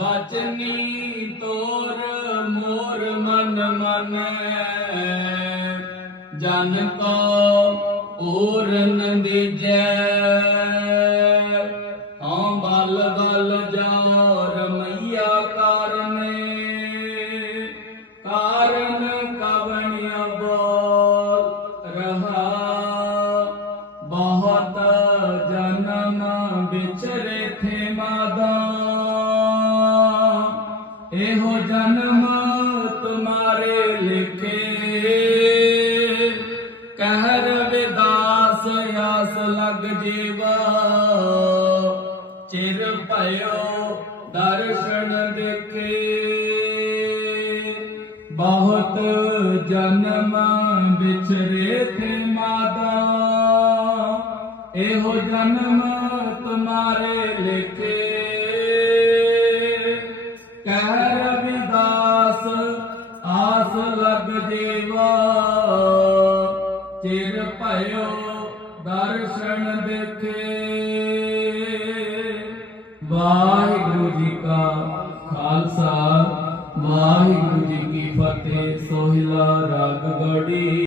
ਬਚਨੀ ਤੋਰ ਮੋਰ ਮਨ ਮਨ। ਜਨ ਕੋ ਓਰਨ ਦੀਜੈ ਹਾਂ ਬਲ ਬਲ ਜੋਰ ਮਈਆ ਕਰਨੇ। ਕਾਰਨ ਕਵਣਿ ਬੋਲ ਰਹਾ। ਬਹੁਤ ਜਨਮ ਵਿਚਰੇ ਥੇ ਮਾਦਾ। ਇਹੋ ਜਨਮ ਤੁਮਾਰੇ ਲਿਖੇ। ਕਹਿਰ ਰਵਿਦਾਸ ਆਸ ਲਗ ਜੀਵਾ। ਚਿਰ ਭਇਓ ਦਰਸ਼ਨ ਦੇਖੇ। ਬਹੁਤ ਜਨਮ ਵਿਚਰੇ ਥੇ ਮਾਦਾ। ਇਹੋ ਜਨਮ ਤੁਮਾਰੇ ਲਿਖੇ। ਕਹਿ ਚਿਰ ਭਇਓ ਦਰਸ਼ਨ ਦੇਖੇ। ਵਾਹਿਗੁਰੂ ਜੀ ਕਾ ਖਾਲਸਾ, ਵਾਹਿਗੁਰੂ ਜੀ ਕੀ ਫਤਿਹ। ਸੋਹਿਲਾ ਰਾਗ ਗੜੀ।